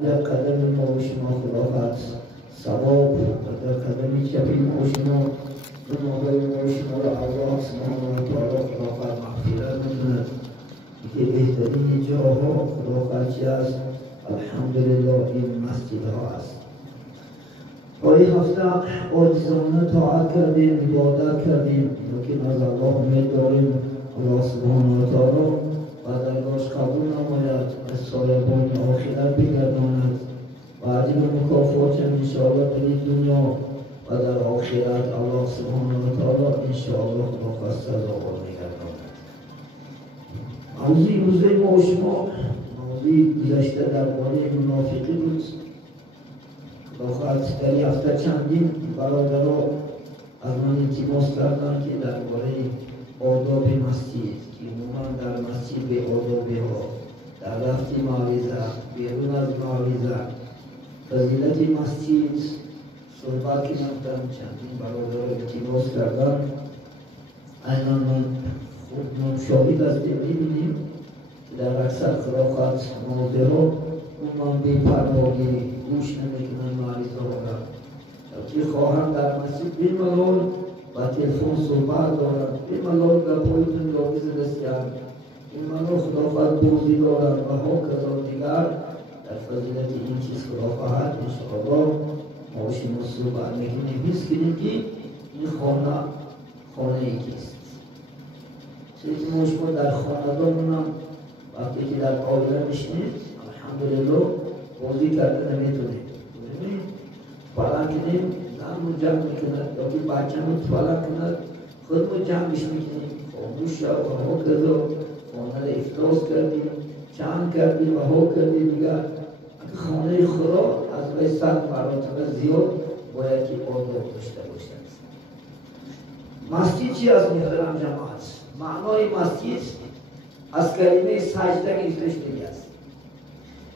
در قدم ما و شما خداوند ثواب و در قدم چپی ما و شما گناههای ما و شما را الله سبحانه و تعالی خداوند مغفرت میکند که بهترین جاها خداوند چی است؟ الحمدلله این مسجد ها است. این هفته عاجزانه طاعت کردیم، عبادت کردیم، لیکن از الله امید داریم الله سبحانه و تعالی و درگاهش قبول نماید، از سایبان آخرت بگرداند و اجر و مکافات انشاءالله در این دنیا و در آخرت الله سبحانه و تعالی انشاءالله خداوند سزاوار میگرداند. موضوع روزه ما و شما موضوع گذشته درباره منافقی بود. خداوند در این هفته چندین برادرها از من التماس کردند که درباره آداب مسجد که عموما در مسجد به آدابها در رفت موعظه بیرون از موعظه فضیلت مسجد صحبت کردم. چندین برادرها التماس کردند. اینا من خود شاهد هستیم، می‌بینیم که در اکثر خلافات موضوعها عموما بی‌پروایی گوش نمی‌کنند موعظه را. که خواهند در مسجد بی‌ملال با تلفن صحبت دارند، بی‌ملال گپ‌های دنیوی رسیدند، بی‌ملال خداوند بازی دارند و هاکذا دیگر در فضیلت این چیز خداوند انشاءالله ما و شما صحبت می‌کنیم. حس کنیم که این خانه کیست. چیزی ما شما در خانه‌دارمون هم وقتی که در عائله میشینید الحمدلله بازی کرده نمیتونید. فعلا کنیم زن جمع میکند یا که بچه فعلا کند خودمون جمعش میکنیم. خاموش شد و ها کذا خانه را افلاس کردیم، چند کردیم و ها کردیم. دیگر خانه خدا از وی 100 مراتب زیاد باید که آداب داشته باشد. مسجد چی از محترم جماعت؟ معنای مسجد از کلمه سجده گرفته شده است.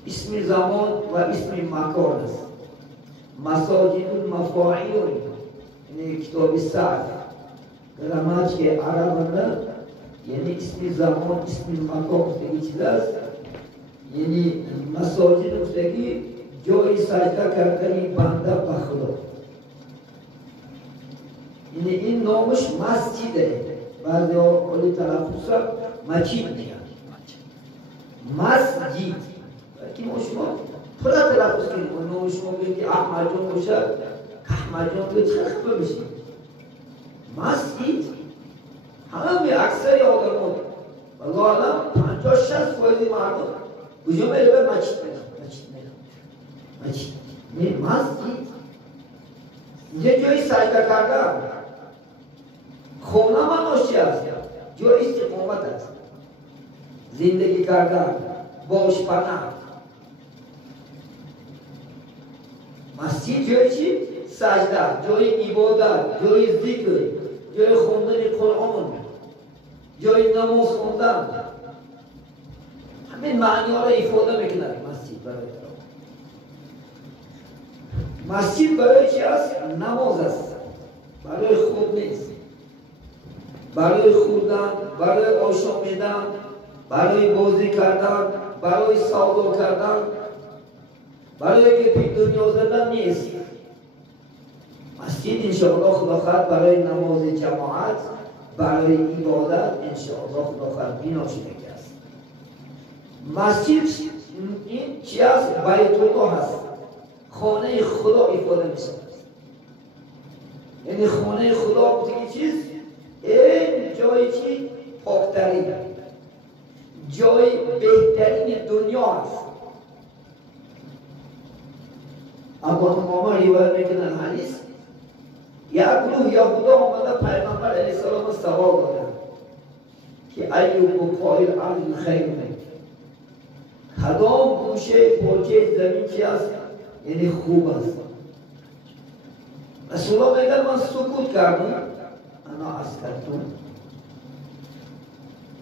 اسم زمان و اسم مکان است. مساجد المفاعل یعنی کتاب سعد گرامات که عربانه یعنی اسم زمان اسم مکان دیگه چیز است. یعنی مساجد دیگه جای سجده کردن بنده به خدا، یعنی این نامش مسجده. بعضی اولی تلفظ را مسجد میگن، مسجد که ما شما پرا تلفظ کنیم و نام شما بگید که احمد جان باشد احمد جان به چه خفه بشید. مسجد همه اکثر آدمان والله آدم 50-60% مردم کجا میره به مسجد میره. مسجد یه جایی سجده کردن خونه مناش چی است؟ جای استقامت است، زندگی کردن باش پناه. مسجد جای چی؟ سجده، جای عبادت، جای ذکر، جای خوندن قرآن، جای نماز خوندن. همین معنی ها را افاده میکنه مسجد برای مسجد برای چی است؟ نماز است، برای خود نیست. برای خوردن، برای آشامیدن، برای بازی کردن، برای سودا کردن، برای که پی دنیا زدن نیست. مسجد انشاءالله خداوند برای نماز جماعت، برای عبادت انشاءالله خداوند بنا شده است. مسجد این چی است؟ بیت الله است، خانه خدا افاده میشه. یعنی خانه خدا بودی چیز؟ این جای چی؟ پاکترین جای بهترین دنیا است. ابو امامه روایت میکنن حدیث یک گروه یهودا آمده پیغمبر علیه السلام سوال دادن که ایوب قائل ارض خیر من، کدام گوشه پاکه زمین چی است؟ یعنی خوب است. رسول الله میگن من سکوت کردم، انا اسکتم.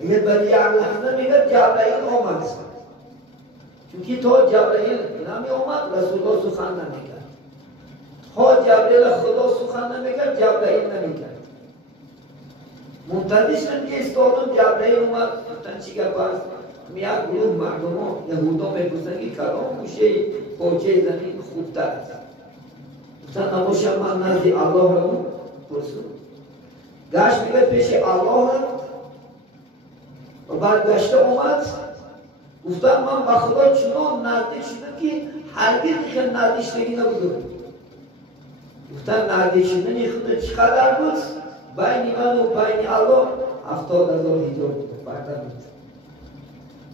میگه برای یک لحظه میگه جبرائیل آمد، چونکه تا جبرائیل نمی آمد رسول الله سخن نمیکرد. تا جبرائیل خدا سخن نمیکرد جبرائیل نمیکرد. منتظرشن که استادم جبرائیل اومد گفتن چی گپ است؟ یک گروه مردم ها یهودا میگفتن که کدام گوشه پوچه زمین خوبتر است. گفتن نباشم من نزد الله رو پرسید. گشت میگه پیش الله و بعد گشته اومد. گفتم من با خدا چنان نزدیک شدم که هرگز دیگه نزدیک شدگی نبودم. گفتن نزدیک شدنی خود چقدر بود؟ بین من و بین الله 70,000 حجاب بود. فرق بود.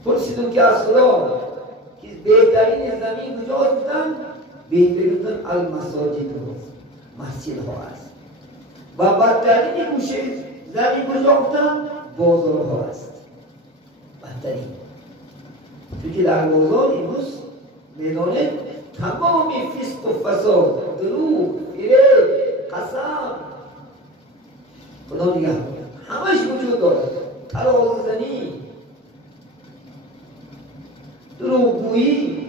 پرسیدم که از خدا که بهترین زمین کجاست؟ گفتم بهترین المساجد مسجد ها است و بدترین گوشه زمین کجا؟ گفتم بازار ها است. بدترین چون که در بازار امروز میدان تمامی فسق و فساد، دروغ، فریب، قسم، خدا میگه همش وجود دارد. طلاق زنی، دروغگویی،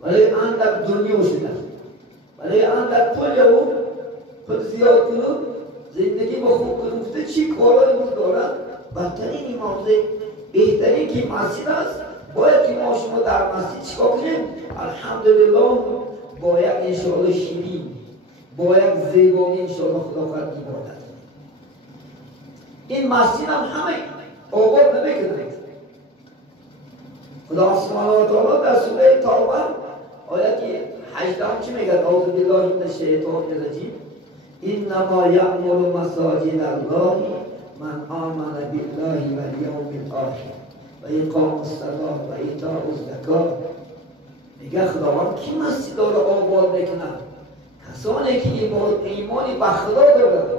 برای اندک دنیا شدن، برای اندک پول زیاد کنم، زندگی ما خوب کنم. گفته چی کارایی بود دارد؟ بدترین موضع، بهترین که مسجد است. باید که ما شما در مسجد چیکار کنیم؟ الحمدلله باید انشاءالله شیرین، باید زیبایی انشاءالله خدا خواهد عبادت. این مسجد هم همه آباد نمیکنه. خدا سبحانه و تعالی در سوره توبه آیت 18 چی میگه؟ اعوذ بالله من الشیطان الرجیم انما یأمر مساجد الله من آمن بالله والیوم الاخر و اقام الصلاة و ایتاء الزکات. میگه خداوند کی مسجد رو آباد میکنه؟ کسانی که ایمانی به خدا دارند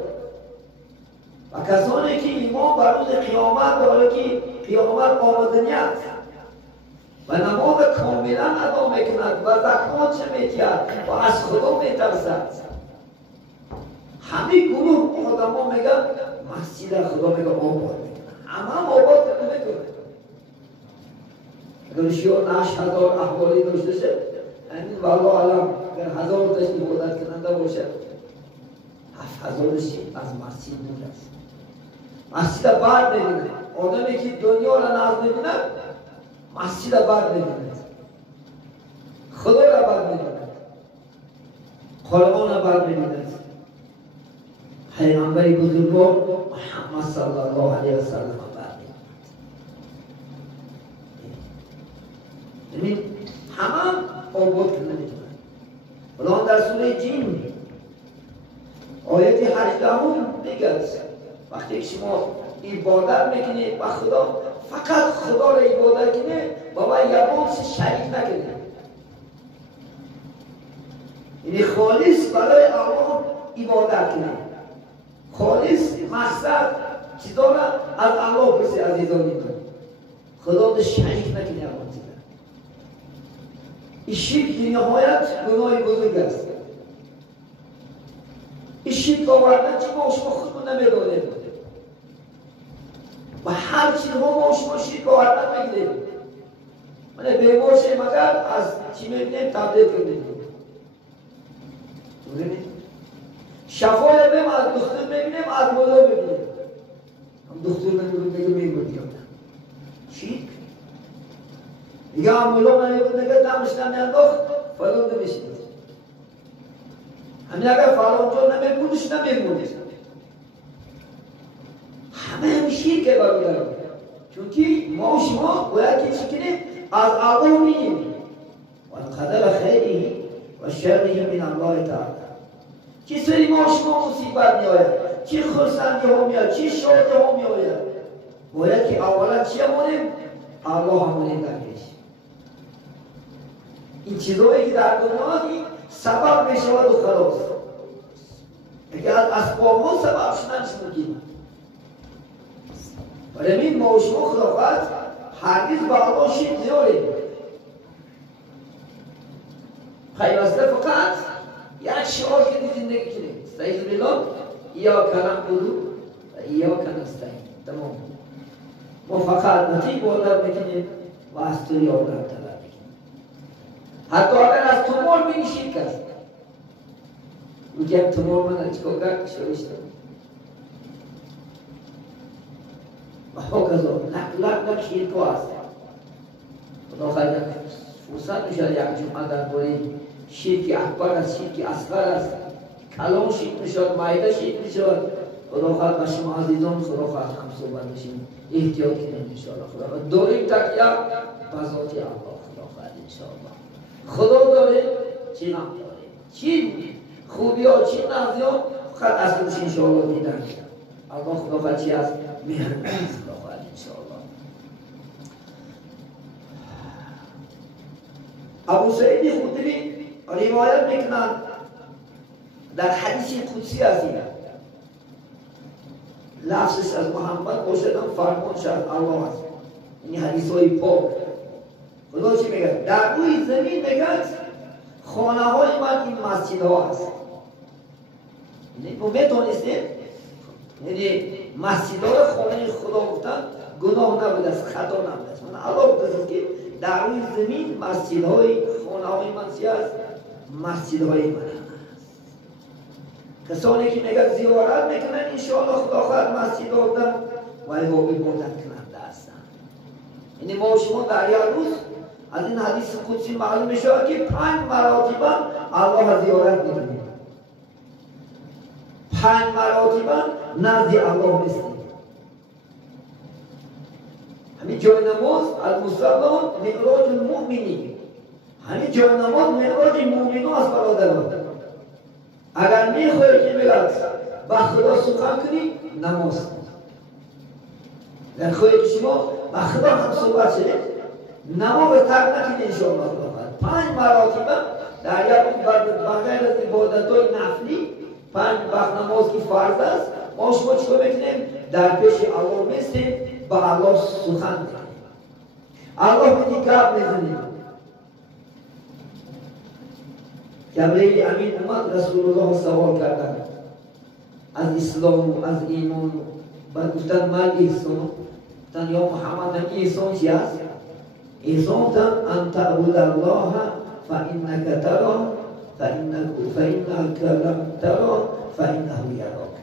و کسانی که ایمان بر روز قیامت داره که قیامت آمدنی است و نماز کاملا ادا میکند و زکات چه میدهد و از خدا میترسد. همه گروه آدم ها میگن مسجد خدا میگه آباد میکنه. همه آباد نمیکنه. اگر شیعه 8,000 احوالی داشته شد، یعنی والله علم اگر 1000 تاش عبادت کننده باشه 7,000 از مسجد دور است. مسجد بعد نمیبینه. آدمی که دنیا را ناز نمیبینه مسجد بعد نمیبینه، خدا را بعد نمیبینه، قرآن را بعد نمیبینه، پیغمبر بزرگوار محمد صلی الله علیه و سلم بعد نمیبینه. یعنی همه آباد نمیتونه. الان در سوره جن آیت 18 میگه وقتی که شما عبادت میکنید با خدا، فقط خدا را عبادت کنید و با یبون شریک نکنید. یعنی خالص برای الله عبادت کنید. خالص مقصد چیزا را از الله بسی عزیزان میکنید. خدا را شریک نکنید. این شرک نهایت گناه بزرگ است. این شرک آوردن چی ما شما خودمون نمیدانیم و هر چیز ما شما شرک آوردن میگیریم. من بیمار شیم مگر از چی میبینیم؟ تبلیغ کنیم. شفای بیم از دختر میبینیم، از مولا میبینیم. هم دختر میگه میبودیم شرک. دیگه هم مولا میبود نگه دمش نمیانداخت فلان نمیشید. همین اگر فلان جا نمیبودش نمیبودش. همه شرک برادران. چونکه ما و شما باید که چی کنیم؟ از الله میگیم و القدر خیره و شره من الله تعالی. چی سری ما و شما مصیبت میآید، چی خرسندی ها میآید، چی شادی ها میآید، باید که اولا چی همونیم؟ الله همونیم درکش. این چیزهایی که در دنیا سبب میشود و خلاص. اگر از اسباب ها سبب شدن چی میگیم؟ برای این ما و شما خداوند هرگز با الله شرک نیاریم. پیوسته فقط یک شعار که زندگی کنیم. استعیذ بالله ایاک نعبد و ایاک نستعین. تمام. ما فقط مطیع عبادت میکنیم و از تو یاد طلب میکنیم. حتی اگر از تومور بینی شرک است. میگم تومور من چیکار کرد؟ شوشتم. و هکذا لک شرک است. خدا خیر نکنه. فرصت میشه یک جمعه درباره شرک اکبر است، شرک اصغر است، کلام شرک میشود، معده شرک میشود. خدا خواهد با شما عزیزان خدا خواهد هم صحبت بشیم، احتیاط کنیم انشاءالله. خدا خواهد داریم تکیه به ذات الله. خدا خواهد انشاءالله. خدا داره چی هم داره، چی خوبی ها چی نقضی ها فقط اصلش انشاءالله دیدن. الله خدا خواهد چی هست مهربان است. خدا خواهد انشاءالله. ابو سعید خدری روایت میکنند در حدیث قدسی هست، لفظش از محمد باشد هم فرمانش از الله است. این حدیث های پاک. خدا چی میگه؟ در روی زمین میگه خانه های من این مسجد ها هست. یعنی ما میتونستیم یعنی مسجد ها رو خانه خدا گفتن گناه نبوده است، خطا نبوده است. من الله گفته که در روی زمین مسجد های خانه های من چی هست؟ مسجد های من هست. کسانی که میگه زیارت میکنن انشاءالله خدا خواهد مسجد ها بودن و ای با عبادت کننده هستن. یعنی ما شما در یک روز از این حدیث قدسی معلوم میشه که 5 مراتب الله زیارت میکنیم، 5 مراتب نزد الله هستیم. همین جای نماز المصلی معراج المؤمنین، همین جای نماز معراج مؤمنان است برادران. اگر میخواهی که بگرد با خدا سخن کنی نماز کن. در خواهی که شما با خدا هم صحبت شده نماز ترک نکنی انشاءالله. 5 مراتب در یک بغیر از عبادت های نفلی 5 وقت نماز که فرض است ما شما چکار میکنیم؟ در پیش الله میستیم با الله سخن میکنیم، الله میدی گپ میزنیم. جبرئیل امین اومد رسول الله سوال کردن از اسلام و از ایمان. بعد گفتن من احسان، گفتن یا محمد هم احسان چی است؟ احسان گفتن ان تعبد الله فانک تراه فانک لم تراه فانه یراک.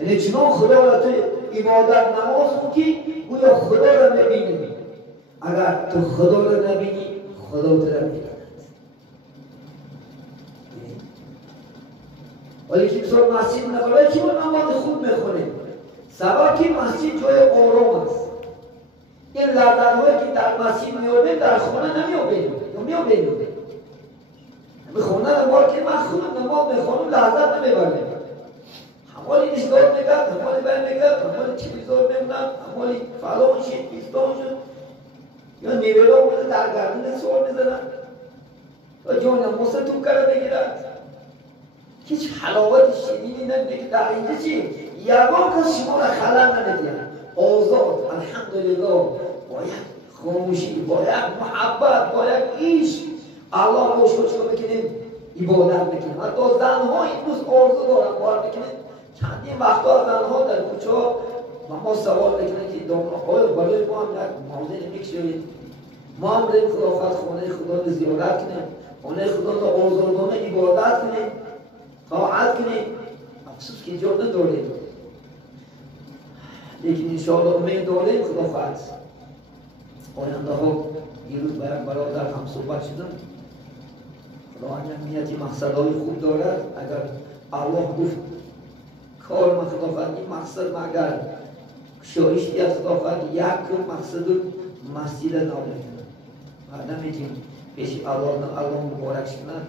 یعنی چنان خدا را تو عبادت نماز کنی گویا خدا را میبینی. اگر تو خدا را نبینی خدا تو را میبینی. ولی که بسیار مسجد نباید چون نماز خوب میخونیم سبب که مسجد جای آرام است. این لردن هایی که در مسجد میابیم در خانه نمیابیم، همین خانه نماز که من خودم نماز میخونم لحظت نمیبریم. همالی نشدار میگرد، همالی بر میگرد، همالی تلویزیون میمونم، همالی فلان شد، پیستان شد یا نیویلا بوده در گردن سوال میزنن و جان نماز تو کرده میگیرد. هیچ حلاوت شدیدی نمیده که در اینجا چی؟ یکان کس شما را خلل نمیده. آزاد الحمدلله باید خاموشی، باید محبت، باید عشق. الله رو شما چکا بکنیم؟ عبادت بکنیم. حتی زنها این روز آرزو دارن بار بکنیم. چندین وقتا زنها در کوچه و ما سوال بکنیم که دامنه برای ما هم یک موضوع نمیکشوید. ما هم بریم خدا خواهد خانه خدا رو زیارت کنیم، خانه خدا رو آزادانه عبادت کنیم، طاعت کنیم. افسوس که اینجا نداریم، لیکن انشاءالله امید داریم خدا خواهد. آینده ها یه روز با یک برادر هم صحبت شدم. خدا نیتی مقصدهای خوب دارد. اگر الله گفت کار ما خدا خواهد این مقصد ما اگر شایستی از خدا خواهد یک مقصد مسجد نابه کنند و نمیتیم پیش الله مبارک شکنند.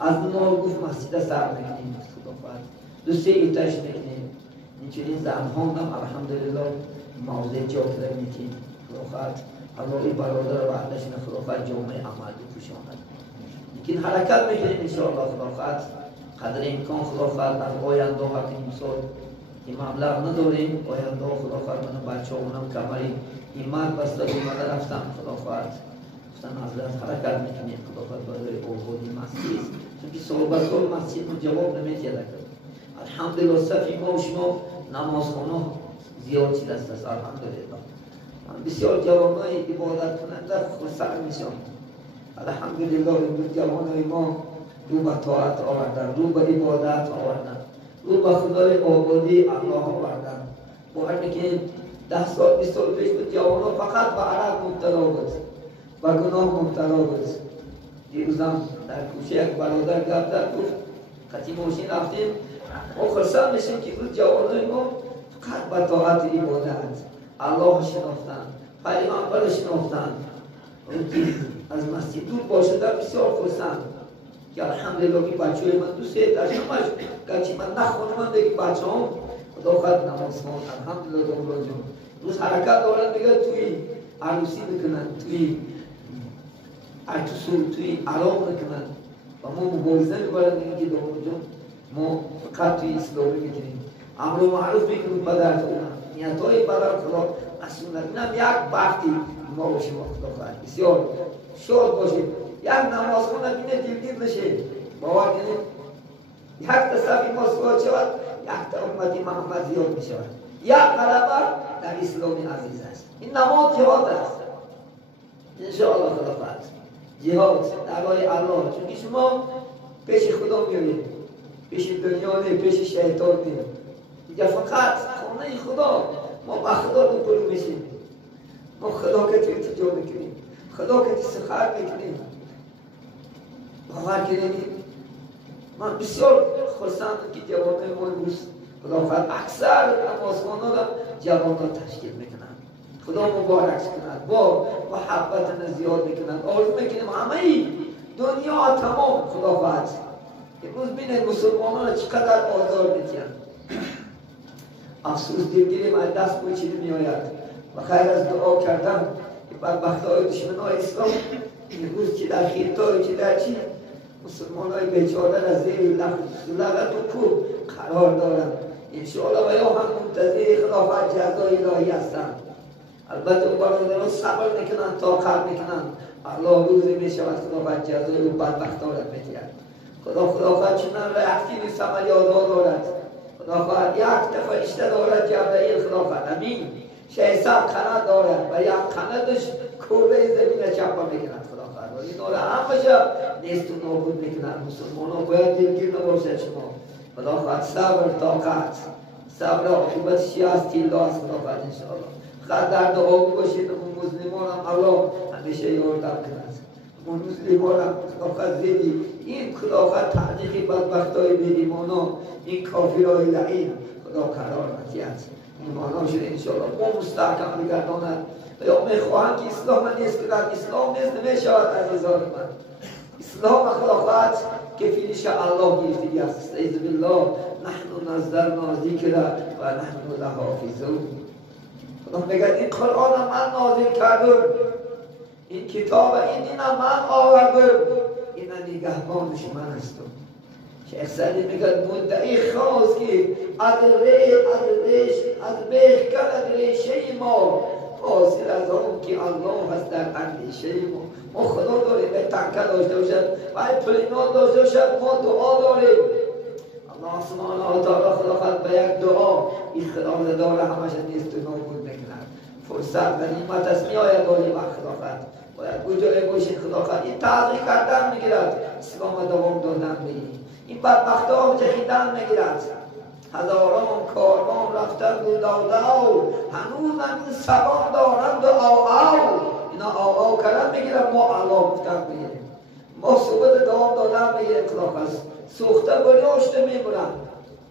از دنیا گفت مسجد سر میکنیم خدا خواهد دوسته ایتش میکنیم. اینچنین زنها هم الحمدلله موضع جا کرده میتیم خدا خواهد. الله برادر و اهلشون خدا خواهد جامعه عمل بپوشاند. لیکن حرکت میکنیم انشاءالله خدا خواهد. قدر امکان خدا خواهد از آینده ها که مثال این مبلغ نداریم. آینده ها خدا خواهد من بچه ها اونم کمری ایمت بسته اومده رفتن خدا خواهد. گفتن حضرت حرکت میکنیم خدا خواهد برای آبادی مسجد، چون که سال بر سال مسجد ما جواب نمیتیده کرد. الحمدلله صفی ما و شما نمازخانه زیاد چیز است الحمدلله. بسیار جوانای عبادت کننده خسر میشم الحمدلله. امروز جوانای ما رو به طاعت آوردن، رو به عبادت آوردن، رو به خدای آبادی الله آوردن. باید که 10 سال 20 سال پیش بود جوان ها فقط به عرق مبتلا بود، و گناه مبتلا بود. دیروزم در کوچه یک برادر گفت در گفت خطی ماشین رفتیم ما خرسان میشیم که روز جوانای ما فقط به طاعت عبادت الله شناختن پیغمبر شناختن از مسجد دور باشده بسیار خرسند که الحمدلله که بچه های من دوست در شماش گرچه من نخونم دیگه بچه هم خدا خد نماز خون الحمدلله دولار جان روز حرکت دارن دیگه توی عروسی میکنن توی ارتسول توی عراق میکنن و ما مبارزه میبرن دیگه که دولار جان ما فقط توی اسلامی میکنیم امر معروف میکنیم پدر خودم نیتای پدر خدا مسئول نکنم یک وقتی ما باشیم خدا خواهد بسیار شاد باشیم یک نماز خونه بینه دلگیر نشه باور کنید یک تصوی ما سوال شود یک تا امتی محمد زیاد می شود یک غلبه در اسلام عزیز است این نماز جهاد است انشاءالله خدا خواهد جهاد در راه الله چون شما پیش خدا میارید پیش دنیا نه پیش شیطان نه اینجا فقط خانه خدا ما با خدا روبرو میشیم ما خدا که التجا میکنیم خدا که سخر میکنیم باور کنید من بسیار خرسندم که جوانای ما امروز خدا خواهد اکثر نمازخوانا را جوانان تشکیل میکنن خدا مبارک کند با محبت زیاد میکنن آرزو میکنیم همه دنیا تمام خدا خواهد امروز بینید مسلمانان چقدر آزار میکنن افسوس دلگیری من دست پوچیده میآید و خیر از دعا کردم که بدبختای دشمنای اسلام امروز چه در خیرتای چه در چی مسلمانای بیچاره را زیر لغت و کوب قرار دارند انشاءالله و یا هم منتظر خلافت جزای الهی هستند البته اون برادران صبر میکنن طاقت میکنن الله روزی میشود خلافت جزای اون بدبختا را میگیرد خدا خلافت چنان رفتی ثمر یادا دارد خدا خواهد یک دفعه اشته دارد جبرئیل خلافت امین 600 قنات دارد و یک قناتش کره زمین چپا میکند خدا خواهد و این را همشه نیست و نابود میکنند مسلمان ها باید دلگیر نباشد شما خدا خواهد صبر طاقت صبر عاقبت شیعه است تیلا است خدا خواهد انشاءالله خواهد در دعا باشید اون مسلمان هم الله همیشه یاردم کند اون مسلمان هم خدا خواهد زیدی این خدا خواهد تحقیقی بدبختای بیدیمان ها این کافرهای لعین خدا قرار نتید ایمان ها شده انشاءالله ما مستحکم بگرداند و یا میخواهند که اسلام نیست که در اسلام نیست نمیشود عزیزان من اسلام خلافت کفیلش الله گرفتگی است استعیذ بالله نحن نزلنا ذکر و نحن له حافظون خدا میگه این قرآن من نازل کردم این کتاب این دین من آوردم این نگهبانش من هستم شیخ سعدی میگه مدعی خواست که از بیخ ریشه ما حاصل از اون که الله هست در اندیشه ما خدا داریم به تنکه داشته باشد و پلینات داشته باشد ما دعا داریم الله سبحانه و تعالی خدا خواهد به یک دعا این خدا داره همش نیست و نابود میکند فرصت غنیمت است میآید داری و خدا خواهد باید گوجه باشید خدا خواهد این تحقیق کردن میگیرد اسلام دوام دادن میگیرد این بدبخت ها جهیدن میگیرد هزاران کاروان رفتن بود او هنوز این سبان دارند او اینا او کردن میگیرن ما علا گفتن میگیریم ما صحبت دوام دادن میگیریم خدا خواست سوخته بریاشته میبرن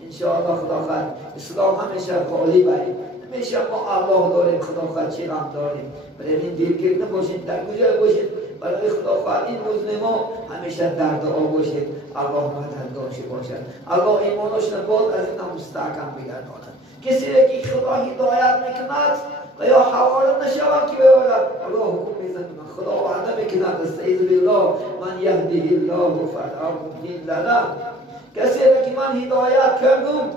انشاءالله خدا خواست اسلام همیشه خالی بریم همیشه ما الله داریم خدا خواست چی غم داریم برای این دلگیر نباشید در کجا باشید برای خدا خواهد این مسلمان همیشه در دعا باشید الله مددگارش باشد الله ایمانش نباد از این مستحکم بگرداند کسی را که خدا هدایت میکند و یا حوالم نشود که ببرد الله حکم میزند خدا وعده میکند استعیذ بالله من یهده الله فلا مضل له کسی را که من هدایت کردم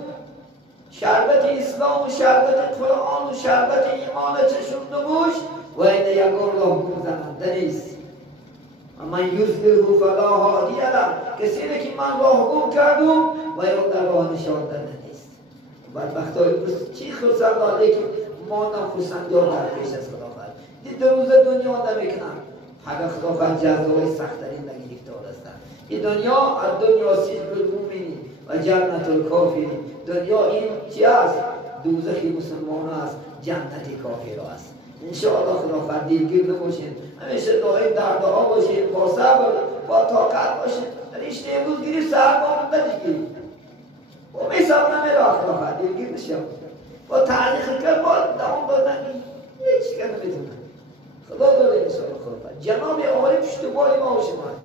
شربت اسلام و شربت قرآن و شربت ایمان چشم نموش و این یکون را حکم زننده نیست من یضلله فلا هادی له کسی را که من راه گم کردم و یا در راه نشان داده نیست بدبختای امروز چی خرسند لیکن ما نخرسند یا در پیش از خدا خواهد دید روز دنیا نمیکنن حق خدا خواهد جزای سخت‌ترین نگرفتار هستند این دنیا از دنیا سجن المؤمنین و جنت الکافرین دنیا این چی است دوزخ مسلمان است جنت کافر است انشاءالله خداوند دیرگیر نباشین، همیشه دارای دردها باشین، با صبر با طاقت باشین. ریش امروز گیری سرما نگیری و میسام نمیره خداوند دیرگیر نشیم با تعلیق کرد با دوام دادن هیچ که نمیتونه. خدا داره انشاءالله خداوند جناب عالی پشتیبانی ما و شما.